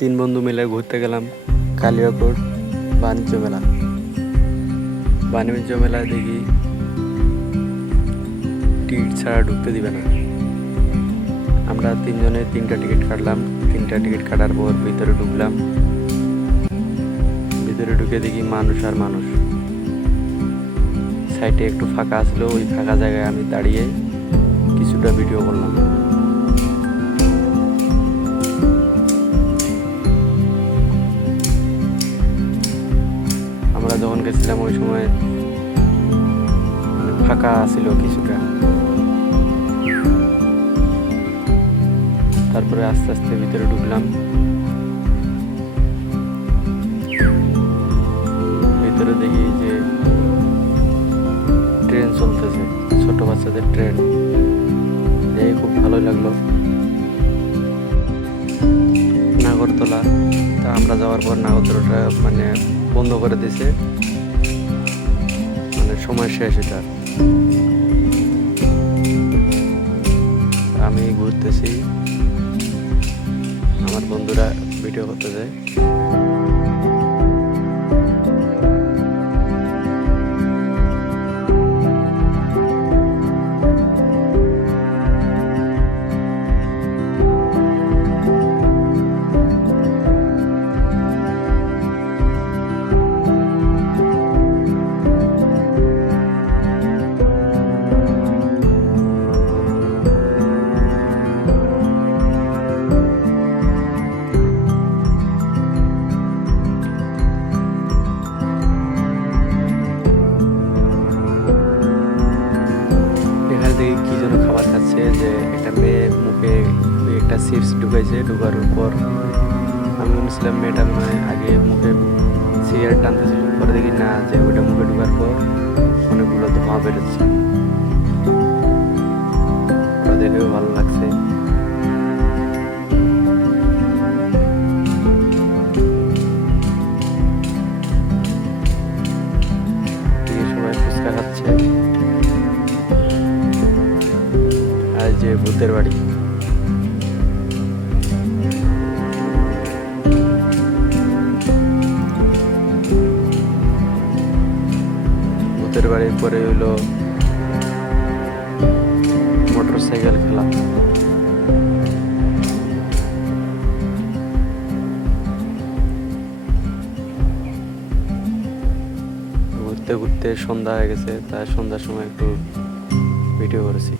তিন বন্ধু মিলে ঘুরতে গেলাম কালিয়াকোট বাণিজ্য মেলা বাণিজ্য মেলায় দেখি টিকিট ছাড়া ঢুকতে দিবে না। আমরা তিনজনে তিনটা টিকিট কাটলাম। তিনটা টিকিট কাটার পর ভিতরে ঢুকলাম। ভিতরে ঢুকে দেখি মানুষ আর মানুষ। সাইডে একটু ফাঁকা আসলো। ওই ফাঁকা জায়গায় আমি দাঁড়িয়ে কিছুটা ভিডিও করলাম। যখন গেছিলাম, ওই সময় মানে ফাঁকা ছিল কিছুটা। তারপরে আস্তে আস্তে ভিতরে ঢুকলাম। ভিতরে দেখি যে ট্রেন চলতেছে, ছোট বাচ্চাদের ট্রেন। এই খুব ভালোই লাগল। নাগরতলা তা আমরা যাওয়ার পর নাগরদোলাটা মানে বন্ধ করে দিয়েছে। মানে সময় শেষ এটা। আমি ঘুরতেছি। আমার বন্ধুরা ভিডিও করতে যায় যেন খাবার খাচ্ছে যে একটা মেয়ে মুখে একটা চিপস ঢুকেছে ঢুকার পর আমি শুনেছিলাম মেয়েটা মানে আগে মুখে সিগারেট টানতেছিল পরে দেখি, না, যে ওইটা মুখে ঢুকার পর অনেকগুলো ধোঁয়া বেরোচ্ছে। দেখেও ভালো লাগছে। যে ভূতের বাড়ি। ভূতের বাড়ির পরে হইল মোটর সাইকেল খেলা। ঘুরতে ঘুরতে সন্ধ্যা হয়ে গেছে, তাই সন্ধ্যার সময় একটু ভিডিও করেছি।